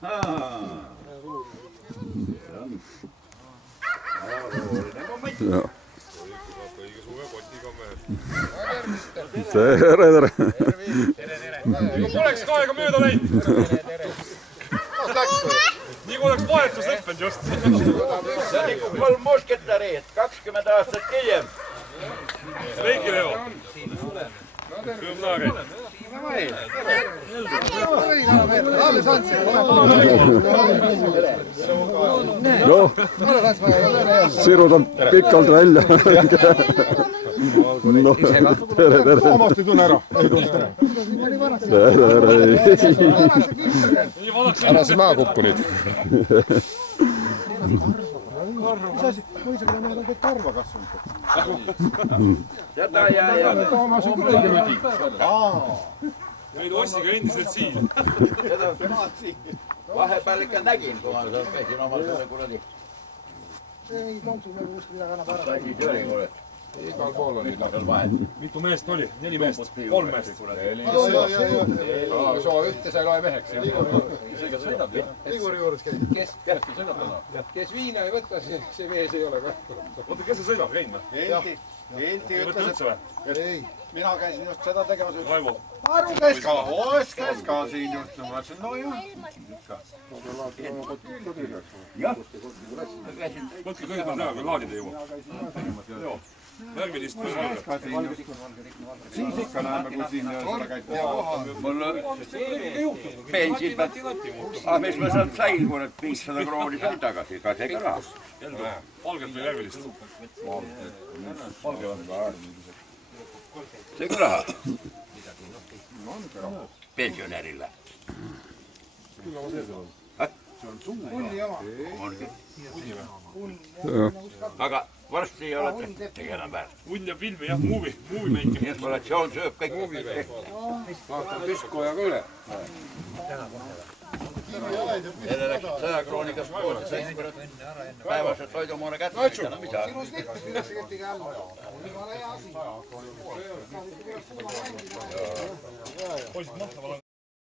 Tere! Poleks ka aega mööda läinud. Nii kui oleks vahetus lõppenud just. See on ikka 3 musketäri, 20 aastat hiljem. Leiki Leo. Rõõm Noh, sirud on pikalt välja. Tere! Omast ei tunne ära. ära see maa kukku nüüd. Mis asi? Mõisagi on kõik karva kasvanud. Seda ja... Toomas on kuidagi mõdi. Neid ossiga endiselt siin. Vahepeal ikka nägin, kui ma käisin omal selle kuradi. Ei tontsu nagu kuskil midagi annab ära. Sai tööri kuule. Igal pool oli. Mitu meest oli? 4 meest? 3 meest? Soo ühte sa ei loe meheks. Igori juures käib. Kes viina ei võta, see mees ei ole ka. Oota, kes see sõidab? Rein või? Keelti Ei võta ütles, üldse või? et mina käisin just seda tegemas. Raivo. Aru käis ka siin just. Ma mõtlesin, no jah. Jah. Võtke kõigepealt ära, kui laadida juba. Värvilist mõnda. Siis ikka näeme, kui siin seda käiti. Mul bensiin pealt. Mis ma sealt sain, kui 500 krooni tuli tagasi. Ka see ka raha. Valget või värvilist? See ka raha. Pensionärile. Aga varsti ei ole tegi enam väärt. Unn ja filmi, jah, movie-maker. Inspiratsioon sööb kõik. Vaata püskoja ka üle. Teile läks 100 krooniga spoodi. Päevased toidumoone kätte. Sinus lihtis ülesse ketiga alla. Jumala hea asi.